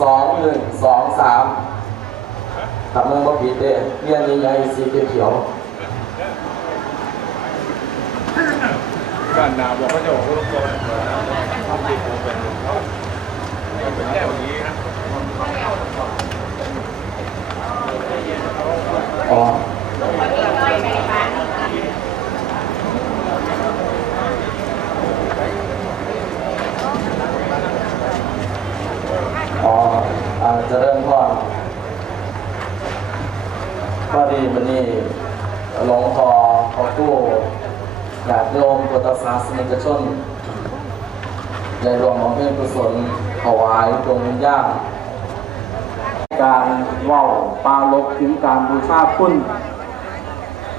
สองหนึ่งสองสามตับมือบ่ผิดเด้เรียนใหญ่ๆสีเขียวบ้านนาบอกว่าจะบอกว่าลูกโตทำติดผมเป็นเขาเป็นแก้วอย่างนี้นะๆอ๋ออ๋อ อาจจะเริ่มก่อนพอดีวันนี้หลวงพ่อขอกู้ญาติโยมพุทธศาสนิกชนได้รวมของเพื่อนกุศลถวายดวงวิญญาณการว่าวปาลบถึงการบูชาคุณ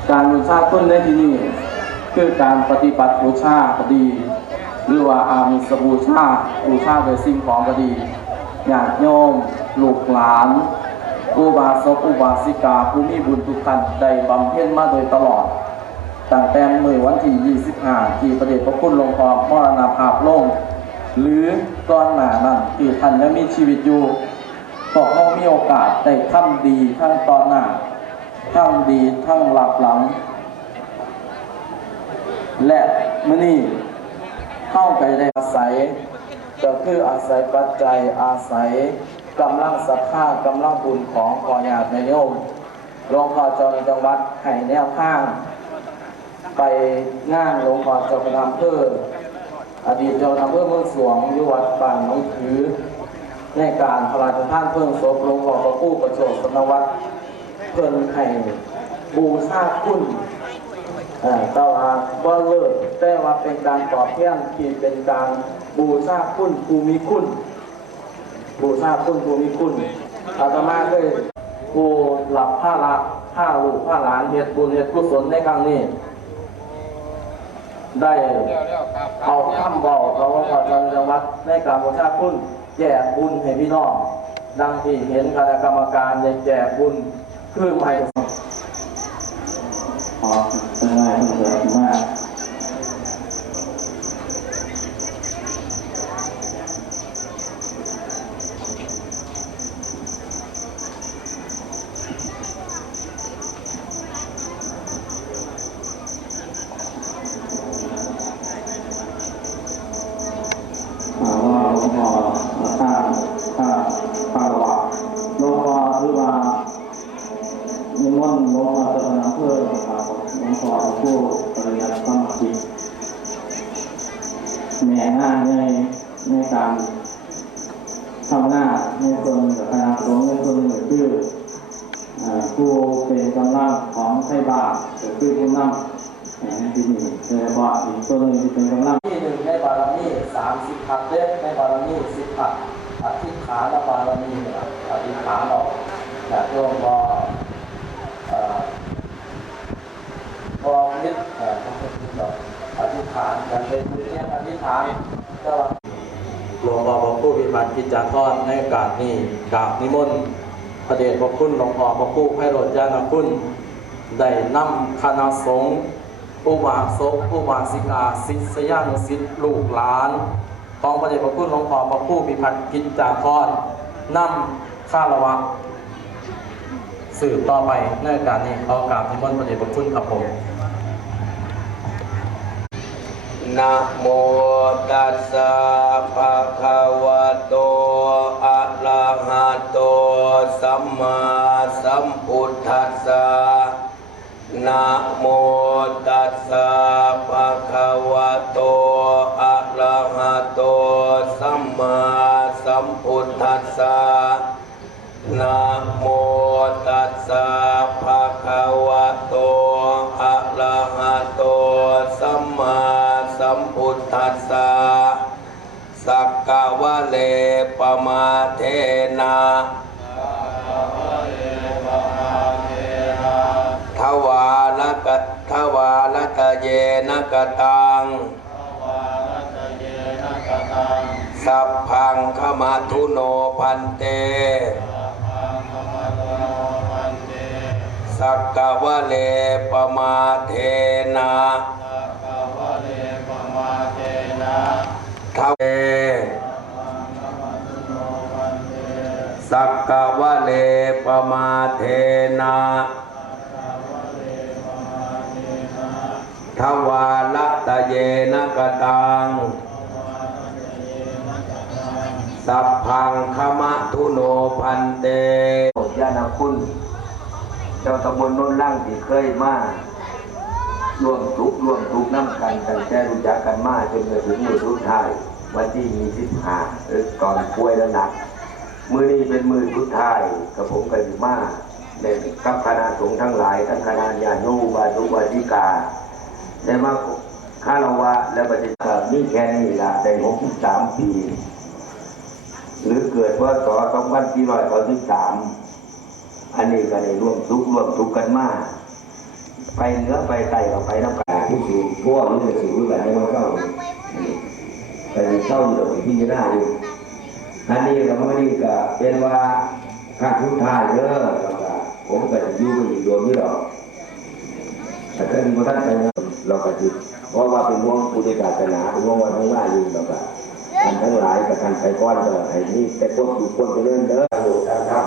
การบูชาคุณในที่นี้คือการปฏิบัติบูชาก็ดี หรือว่าอามิสบูชาบูชาโดยสิ่งของก็ดี ญาติโยม ลูกหลาน อุบาสกอุบาสิกาผู้มีบุญทุกท่านได้บำเพ็ญมาโดยตลอด ตั้งแต่มือวันที่ 25 ที่ประเดชพระคุณหลวงพ่อมรณภาพลง หรือก่อนหน้านั้นที่ท่านยังมีชีวิตอยู่ก็เขามีโอกาสได้ทำดีทั้งตอนหน้าทั้งดีทั้งหลับหลัง และมื่อนี้เข้าไปได้อาศัย ก็คืออาศัยปัจจัยอาศัยกำลังศรัทธากำลังบุญของขอญาติแม่โยมหลวงพ่อจอจังหวัดให้แนวข้าง ไปงานหลวงพ่อเจ้าคณะอำเภออดีตเจ้าคณะอำเภอเมืองสวงยู่วัดบ้านน้องถือ ในการพระราชทานเพิ่งศพหลวงพ่อพระผู้ประโชคสนวัตรเพิ่นให้บูชาคุณ เอ่อแต่ว่าบ่เลิกแต่ว่าเป็นการตอบแทนที่เป็นการบูชาคุณภูมิคุณ บูชาคุณภูมิคุณอาตมาเคยผู้หลับผ้าละผ้าลูกผ้าหลานเฮ็ดบุญเฮ็ดกุศลในครั้งนี้ ได้เรียวเรียวครับเอาคำบอกเราว่าพอจังหวัดในการบูชาคุณแจกบุญให้พี่น้องดังที่เห็นคณะกรรมการได้แจกบุญเคือไม่ ออเป็นไรเป็นไรมากอ่าว่าหลวงพ่อข้าข้าข้าว่าหลวงพ่อหรือว่านิมนต์หลวงพ่อเจ้าคณะอำเภอครับหลวงพ่อผู้ปริยัติสมาธิแม่หน้าในในการทำหน้าในส่วนกับคณะสงฆ์ในส่วนหนึ่งคืออ่าผู้เป็นกำลังของไทยบาทก็คือผู้นำแห่งที่นี่โดยเฉพาะอีกส่วนหนึ่งที่เป็นกำลัง ที่หนึ่งในบารมีสามสิบพันเล็กในบารมีสิบพันอธิษฐานบารมีเนี่ยอธิษฐานออกจากโยมก็เอ่อพอยึดแผ่พระพุทธเจ้าอธิษฐานกันเป็นบุญเนี่ยอธิษฐานก็หลวงพ่อพระผู้วิบัติกิจจาทอดในโอกาสนี้กราบนิมนต์พระเดชพระคุณหลวงพ่อพระผู้ให้โรดญาณคุณได้นำคณะสงฆ์ ผู้บาสกผู้บาสิกาศิษยานุศิษย์ลูกหลาน ของพระเดชพระคุณหลวงพ่อพระผู้พิพัฒน์กิจจาธรนำข้าระวะสืบต่อไปในการนี้ขอกราบนิมนต์พระเดชพระคุณครับผมนะโมตัสสะภะคะวะโตอะระหะโตสัมมาสัมพุทธัส สสะนะโมตัสสะภะคะวะโตอะระหะโตสัมมาสัมพุทธัสสะสักกะวะเลปมาเทนะทวาลกะทวาลกะเยนะกะตัง สัพพังขมาทุโนพันเต สักกะวะเลปมาเทนะทเวสักกะวะเลปมาเทนะทวาลัตะเยนะกตัง สัพพังคมะทุโนพันเตญาณคุณ เจ้าตำบลโนนล่างที่เคยมาร่วมทุกร่วมทุกน้ำกันตั้งแต่รู้จักกันมาจนมาถึงมือสุดท้ายวันที่มีสิบห้าเออก่อนป่วยแล้วหนัก มือนี้เป็นมือสุดท้ายกับผมกับอยู่มาในกับคณะสงฆ์ทั้งหลายทั้งคณะญาโนบาตุบาติกาได้มาคารวะและปฏิบัติมีแค่นี้ละได้หกสิบสามปี หรือเกิดพศ2493อันนี้ก็ได้ร่วมทุกข์ร่วมทุกข์กันมากไปเหนือไปใต้ก็ไปน้ำกาที่สูงพวกนี้สูงแบบนี้มันเข้าไปเข้าอยู่กับพี่หน้าอยู่อันนี้ก็มันนี่ก็เป็นว่าข้าทุกทายเด้อแล้วก็ผมก็จะอยู่กับอีกดวงนี้หรอกแต่ถ้ามีพระท่านไปเราก็จิเพราะว่าเป็นห่วงพุทธศาสนาเป็นห่วงวันข้างหน้าอยู่แล้วก็ ท่านทั้งหลายกับท่านไปก้อนก็ให้นี่แต่คนอยู่คนไปเรื่อยเด้อโอ้ทางธรรม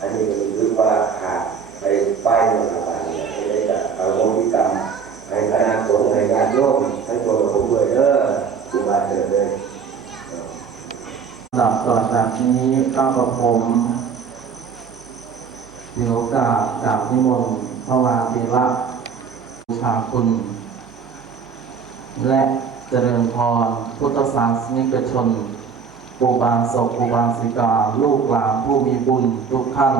อันนี้ก็คือว่าขาดไปไปเมื่อไหร่เนี่ยไม่ได้จะเอาโมทิกรรมให้คณะสงฆ์ให้ญาติโยมให้ตัวผมด้วยเด้อครูบาเถิดเลยหลับต่อจากนี้ข้าพระผมถือโอกาสกราบนิมนต์พระวาตีละบูชาคุณและ เจริญพรพุทธศาสนิกชนปูบาศกปูบาสิกา ลูกหลานผู้มีบุญทุกท่าน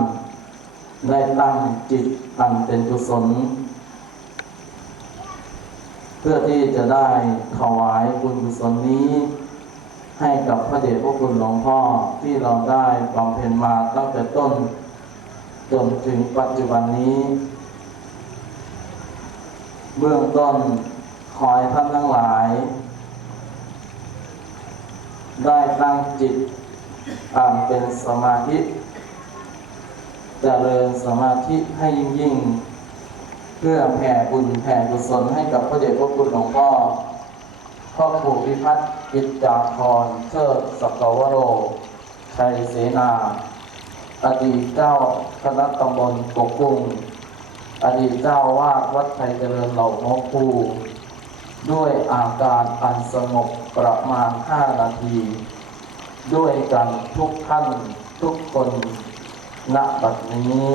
ได้ตั้งจิตตั้งเป็นกุศล เพื่อที่จะได้ถวายบุญกุศลนี้ ให้กับพระเดชพระคุณหลวงพ่อที่เราได้บำเพ็ญมาตั้งแต่ต้น จนถึงปัจจุบันนี้ เบื้องต้น ขอให้ท่านทั้งหลาย ได้ตั้งจิตอ่านเป็นสมาธิเจริญสมาธิให้ยิ่งยิ่งๆเพื่อแผ่บุญแผ่กุศลให้กับพระเดชพระคุณหลวงพ่อพ่อครูพิพัฒน์กิจจาพรเชิดสักวโร ชัยเสนาอดีตเจ้าคณะตำบลกกุ้งอดีตเจ้าวาดวัดไทยเจริญเหล่าโมคู ด้วยอาการอันสงบประมาณ5นาที ด้วยกันทุกท่านทุกคนณบัดนี้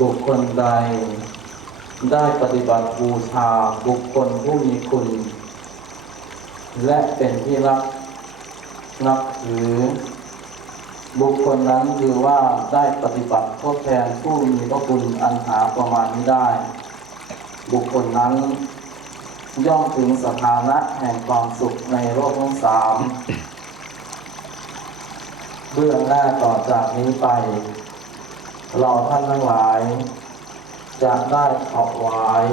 บุคคลใด ได้ปฏิบัติบูชาบุคคลผู้มีคุณ และเป็นที่รักนับถือ บุคคลนั้นคือว่าได้ปฏิบัติทดแทนผู้มีพระคุณอันหาประมาณไม่ได้ บุคคลนั้นย่อมถึงสถานะแห่งความสุขในโลกทั้งสามเบื้องหน้าต่อจากนี้ไป เราท่านทั้งหลาย จะได้ถวาย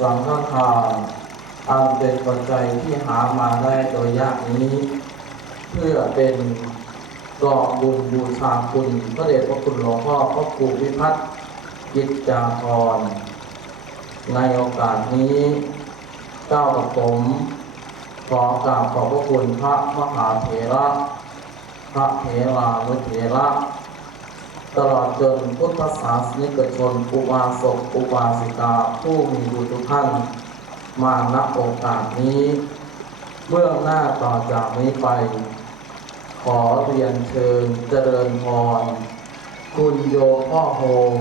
สังฆทานอันเป็นปัจจัยที่หามาได้โดยยากนี้ เพื่อเป็นกอบบุญบูชาคุณพระเดชพระคุณหลวงพ่อพระครูพิพัฒน์กิจจาภรในโอกาสนี้เจ้ากับผมขอกราบขอบพระคุณพระมหาเถระ พระเถรานุเถระ ตลอดจนพุทธศาสนิกชน อุบาสกอุบาสิกาผู้มีบุญทุกท่าน มาณโอกาสนี้ เบื้องหน้าต่อจากนี้ไป ขอเรียนเชิญเจริญพร คุณโยมพ่อโฮม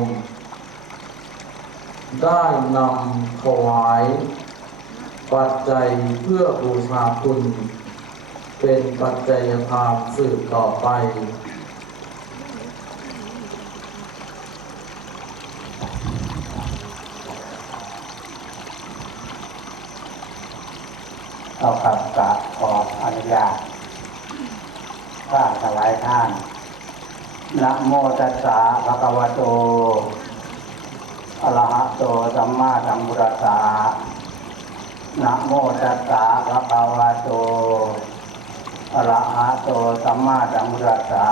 ได้นำถวาย ปัจจัยเพื่อบูชาคุณ เป็นปัจจัยทานสืบต่อไป เอาขับกระขออนุญาตข้าถวายท่านนะโมตัสสะภะคะวะโตอะระหะโตสัมมาสัมพุทธัสสะนะโมตัสสะภะคะวะโตอะระหะโตสัมมาสัมพุทธัสสะ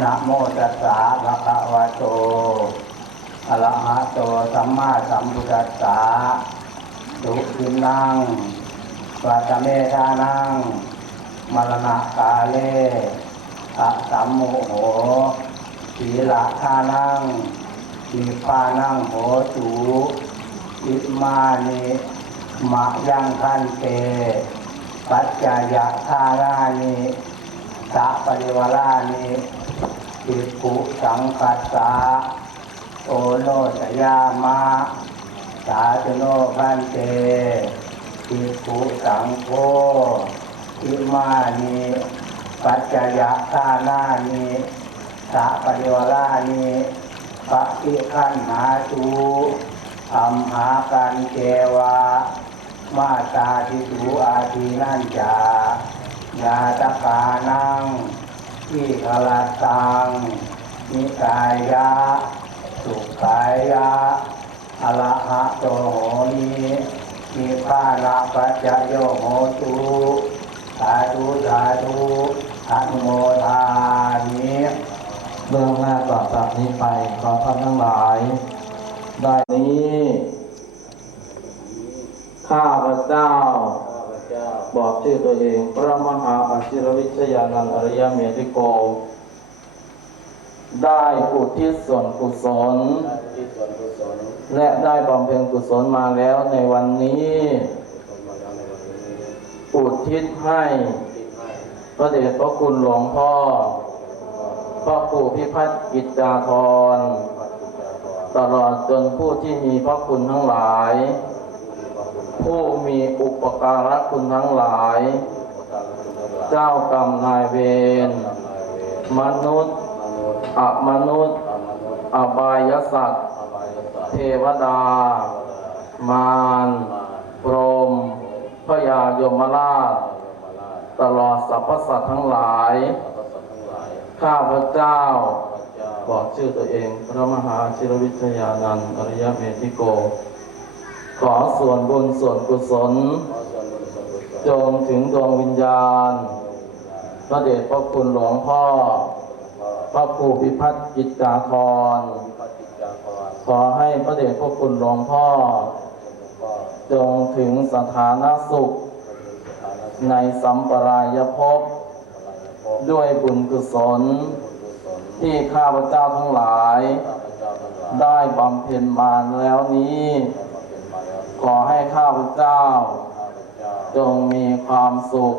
นะโมตัสสะภะคะวะโตอะระหะโตสัมมาสัมพุทธัสสะสุขินัง ปัจเมธานังมรณะกาเลอะสัมโมโหศีละทานังสีปานังโหตูอิมานิมะยังคันเต ปัจจายะทารานิสะปริวารานิอิปุสังกัสสะโอโนสยามะสาธุโนพันเต อิปุสังโฆอิมานิปัจจยะทานานิสะปริวรานิปะอิขันหาตูอัมหากันเจวามาตาทิตูอาทีนันจายาตกานังอิคลาตังนิกายะ สุขายะอะรหะโตโหนิ มีพานาปัจจโยโหตุสาธุสาธุอนุโมทามิเบื้องหน้าต่อจากนี้ไปขอท่านทั้งหลาย ได้นี้ข้าพเจ้าบอกชื่อตัวเอง พระมหาอาชิรวิชยานันอริยเมธิโก ได้อุทิศส่วนกุศล และได้บำเพ็ญกุศลมาแล้วในวันนี้ อุทิศให้พระเดชพระคุณหลวงพ่อพ่อปู่พิพัฒน์กิจจาธรตลอดจนผู้ที่มีพระคุณทั้งหลาย ผู้มีอุปการะคุณทั้งหลาย เจ้ากรรมนายเวรมนุษย์อมนุษย์ อบายสัตว์ เทวดา มารพรหมพยายมราช ตลอดสรรพสัตว์ทั้งหลาย ข้าพเจ้า บอกชื่อตัวเอง พระมหาชิรวิทยานันท์อริยเมธิโก ขอส่วนบุญส่วนกุศล จงถึงดวงวิญญาณ พระเดชพระคุณหลวงพ่อ พระครูพิพัฒน์กิจจาธร ขอให้พระเดชพระคุณหลวงพ่อ จงถึงสถานสุข ในสัมปรายภพด้วยบุญกุศล ที่ข้าพเจ้าทั้งหลาย ได้บำเพ็ญมาแล้วนี้ ขอให้ข้าพเจ้า จงมีความสุข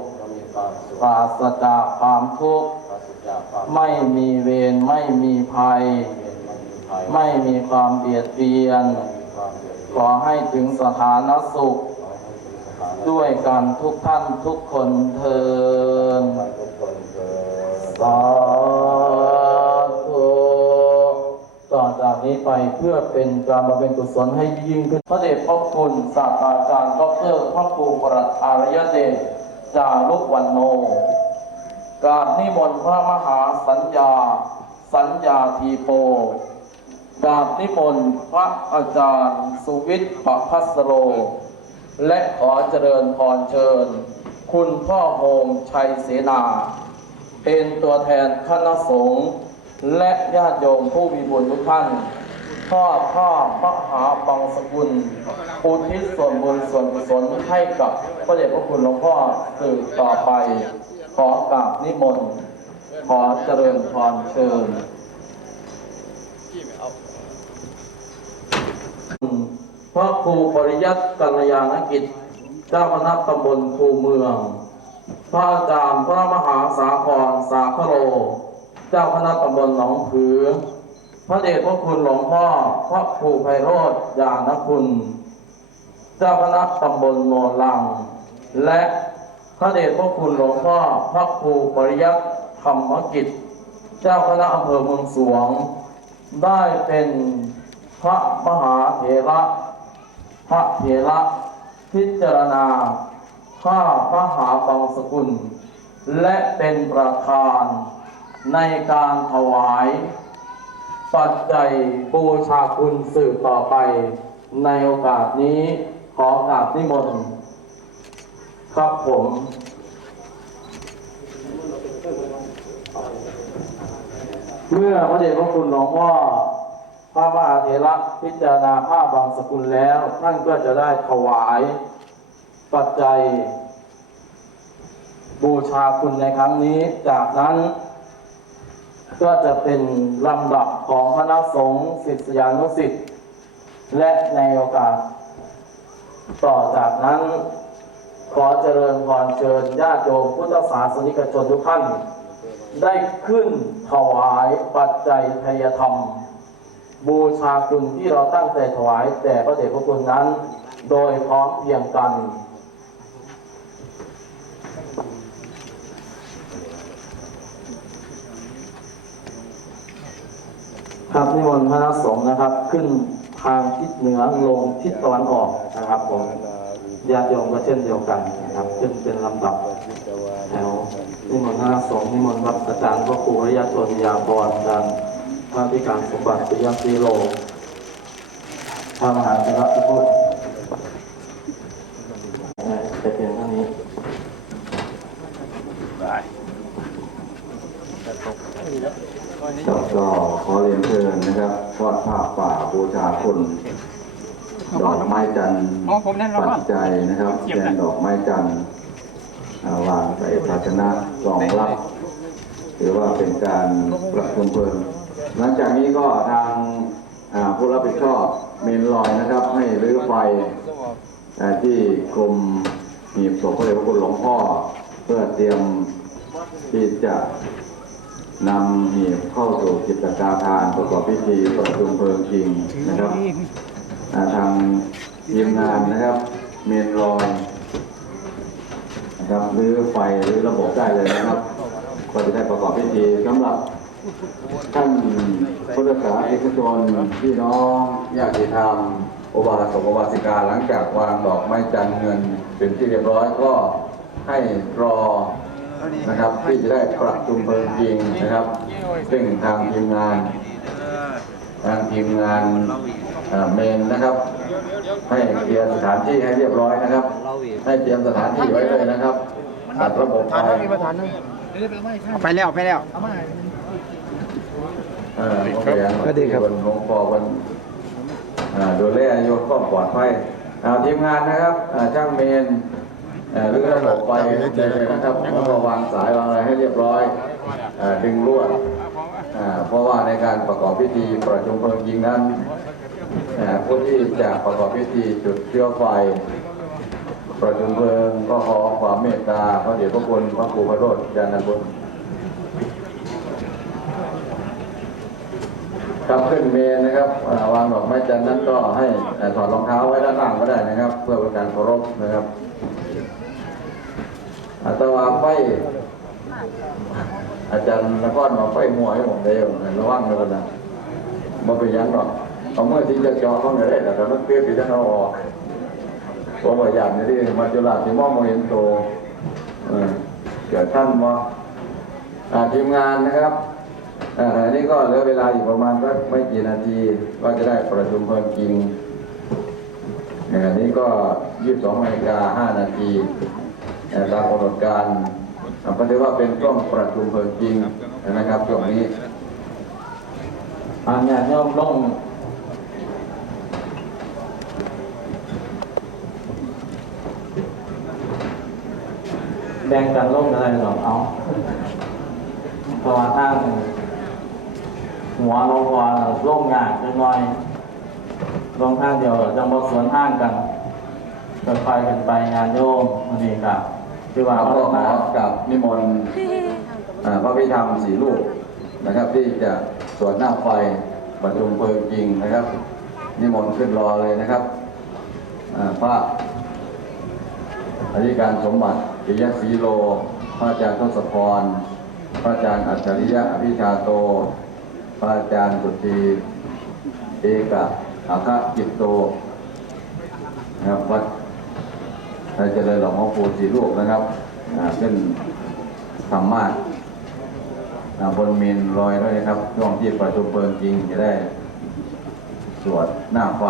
ปราศจากความทุกข์ ไม่มีเวรไม่มีภัย ไม่มีภัยไม่มีความเบียดเบียนไม่มีความเดือดขร้อนอให้ถึงสถานสุขขอให้ถึงสถานะด้วยกันทุกท่านทุกคนเทินทุกคนเกิดสาธุต่อจากนี้ไปเพื่อเป็นการบำเพ็ญกุศลให้ยิ่งขึ้น พระเดชพระคุณศาสตราจารย์ดอกเตอรพระครูประหลัดอารยเดชจารุวันโนกราบนิมนต์พระมหาสัญญา สัญญาทีโป กราบนิมนต์พระอาจารย์สุวิทย์ปพัสโร และขอเจริญพรเชิญ คุณพ่อโฮมชัยเสนา เป็นตัวแทนคณะสงฆ์และญาติโยมผู้มีบุญทุกท่านทอดผ้ามหาบังสกุลอุทิศส่วนบุญส่วนกุศลให้กับพระเดชพระคุณหลวงพ่อสืบต่อไป ขอกราบนิมนต์ ขอเจริญพรเชิญ พระครูปริยัติกัลยาณกิจ เจ้าคณะตำบลคูเมือง พระอาจารย์พระมหาสาครสาคโร เจ้าคณะตำบลหนองผือ พระเดชพระคุณหลวงพ่อพระครูไพโรธยานคุณ เจ้าคณะตำบลโนนลัง และพระเดชพระคุณหลวงพ่อพระครูปริยัติธรรมกิจ เจ้าคณะอำเภอเมืองสวง ได้เป็นพระมหาเถระพระเถระพิจารณาข้าพระหาบางสกุล และเป็นประธานในการถวาย ปัจจัยบูชาคุณสืบต่อไป ในโอกาสนี้ขอกราบนิมนต์ครับผม เมื่อพระเดชพระคุณหลวงพ่อพระมหาเถระพิจารณาผ้าบางสกุลแล้ว ท่านก็จะได้ถวายปัจจัย บูชาคุณในครั้งนี้ จากนั้น ก็จะเป็นลำดับของคณะสงฆ์ศิษยานุศิษย์และในโอกาส ต่อจากนั้น ขอเจริญพรเชิญญาติโยมพุทธศาสนิกชนทุกท่าน ได้ขึ้นถวายปัจจัยทายธรรม บูชาคุณที่เราตั้งใจถวายแต่พระเดชพระคุณนั้น โดยพร้อมเพียงกัน ครับนิมนต์พระสงฆ์นะครับขึ้นทางทิศเหนือลงทิศตะวันออกนะครับผมญาติโยมก็เช่นเดียวกันนะครับขึ้นเป็นลำดับแถว นิมนต์พระสงฆ์นิมนต์วัดอาจารย์พระครูระยะชนยาบรอาจารย์พระพิการสมบัติปิยศรีโลพระมหาเถระทุกคนจะเพียงเท่านี้ครับก็ขอเรียนเชิญนะครับทอดผ้าป่าบูชาคุณดอกไม้จันทร์ปัจจัยนะครับแทนดอกไม้จันทร์อ่าวาง ใส่ภาชนะรองรับหรือว่าเป็นการประชุมเพลิงหลังจากนี้ก็ทางผู้รับผิดชอบเมนลอยนะครับ ให้รื้อไฟอ่ที่กรมหีบศพพระเดชพระคุณหลวงพ่อ เพื่อเตรียมที่จะนำหีบเข้าสู่กิจการทานประกอบพิธีประชุมเพลิงจริงนะครับอ่าทางทีมงานนะครับ เมนลอย ครับหรือไฟหรือระบบได้เลยนะครับก็จะได้ประกอบพิธีสำหรับท่านพุทธศาสนิกชนพี่น้องญาติธรรมอุบาสกอุบาสิกาหลังจากวางดอกไม้จันเงิน เป็นที่เรียบร้อยก็ให้รอนะครับที่จะได้ปรับจุมเพลิงจริงนะครับ ซึ่งทางทีมงาน ทางทีมงานเมนนะครับ ให้เคลียร์สถานที่ให้เรียบร้อยนะครับ ให้เตรียมสถานที่ไว้เลยนะครับตัดระบบไฟไปแล้วไปแล้วเออโอเคสวัสดีครับหลวงพ่อวันอ่าดูแลโยมก็ปลอดภัยอ่าทีมงานนะครับอ่าช่างเมนเอ่อหรือระบบไฟเลยนะครับแล้วก็วางสายวางอะไรให้เรียบร้อยอ่าดึงลวดอ่าเพราะว่าในการประกอบพิธีประชุมเพลิงยิงนั้นอ่า ผู้ที่จะประกอบพิธีจุดเชื้อไฟ ประชุมเพลิงก็ขอความเมตตาพระเดชพระคุณพระครูพระโรจน์ยานบุญครับขึ้นเมนนะครับวางดอกไม้จันทร์นั้นก็ให้ถอดรองเท้าไว้ด้านล่างก็ได้นะครับ เพื่อเป็นการเคารพนะครับอัตวาไฟอาจารย์ละก้อนมาไฟมัวให้ผมได้ยู่ระวังเลยนะบ่ไปนยังหรอก เอาเมื่อที่จะจอเขาเนี่ยได้แต่มันเปรี้ยวไปทั้งเอาออกผมว่าอย่างนี้ที่มาจุฬาที่มองมาเห็นโตเออเกิดท่านมาอ่าทีมงานนะครับอันนี้ก็เหลือเวลาอีกประมาณไม่กี่นาที ก็จะได้ประชุมเพลิงจริงอ่าอันนี้ก็ 22นาฬิกา5นาทีตามกำหนดการอ่าก็ถือว่าเป็นช่วงประชุมเพลิงจริงนะครับช่วงนี้อันญาติโยมลง แบ่งกันลงอะไรหรอกเอาเพราะว่าทางหัวลงหัวลงงานจังหน่อยลงทางเดียวจังบ่สวนทางกันค่อยกันไปงานโยมวันนี้ครับคือว่าเราขาก็ขมอกับนิมนต์พระพิธรรมสีรูปนะครับ ที่จะสวดหน้าไฟประชุมเพลิงจริงนะครับ นิมนต์ขึ้นรอเลยนะครับอ่าพระอธิการสมบัติ ปิยศรีโล พระอาจารย์ทศพร พระอาจารย์อัจฉริยะอภิชาโต พระอาจารย์สุตีเอกะอาคาจิตโตนะครับวัดเราจะเลยหลวงพ่อปู่สีลูกนะครับอ่าขึ้นธรรมาสอ่าบนเมนลอยด้วยนะครับช่วงที่ประชุมเพลิงจริงจะได้สวดหน้าไฟ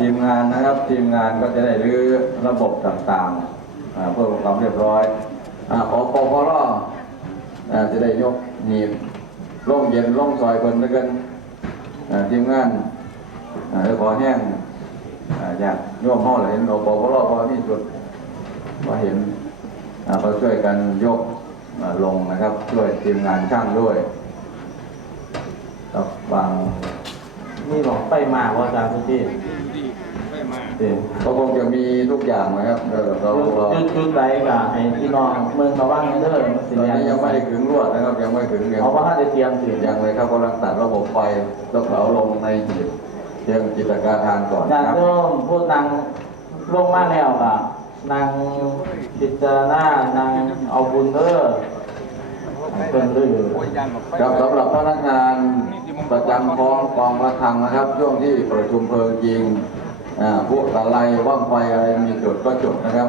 ทีมงานนะครับทีมงานก็จะได้รื้อระบบต่างๆเพื่อความเรียบร้อยอ่าขอปพรอ่าจะได้ยกหีบร่มเย็นร่มซอยคนแล้วกันทีมงานอ่าเดี๋ยวขอแห้งอ่าอยากโยมห้อเห็นเราบอกว่าเรพอที่จุดมาเห็นอ่าก็ช่วยกันยกลงนะครับช่วยทีมงานช่างด้วยครับบางนี่หลงไปมาว่าอาจาร ย์ทุกที่ไม่มาเดี๋ยวก็คงจะมีทุกอย่างนะครับเราเราเราจุดจุดใดกะให้พี่น้องเมืองตะวันเด้อมันสิตอนเรียนนี้ยังไม่ได้ขึงลวดนะครับ ยังไม่ขึงยังเพราะว่าถ้าจะเตรียมสิยังเลยครับกำลังตัดระบบไฟแล้วเอาลงในหีบเชิงจิตรการทานก่อนญานะติครับโยมพูดนางลงมาแล้วกะนางพิจารณานางเอาบุญเด้อเป็นหรือโอ้ยยันบอกไปครับสำหรับพนักงานประจำกองกองระฆังนะครับ ช่วงที่ประชุมเพลิงจริงอ่า พวกอะไรว่างไฟอะไรมีจุดก็จุดนะครับ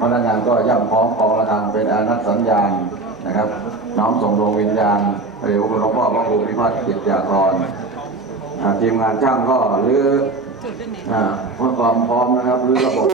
พนักงานก็ย่ำพร้อมกองระฆังเป็นอานัตสัญญาณนะครับ น้อมส่งดวงวิญญาณพระเดชพระคุณหลวงพ่อพระครูพิพัฒน์กิจยากรทีมงานช่างก็รื้อเพื่อความพร้อมนะครับรื้อระบบ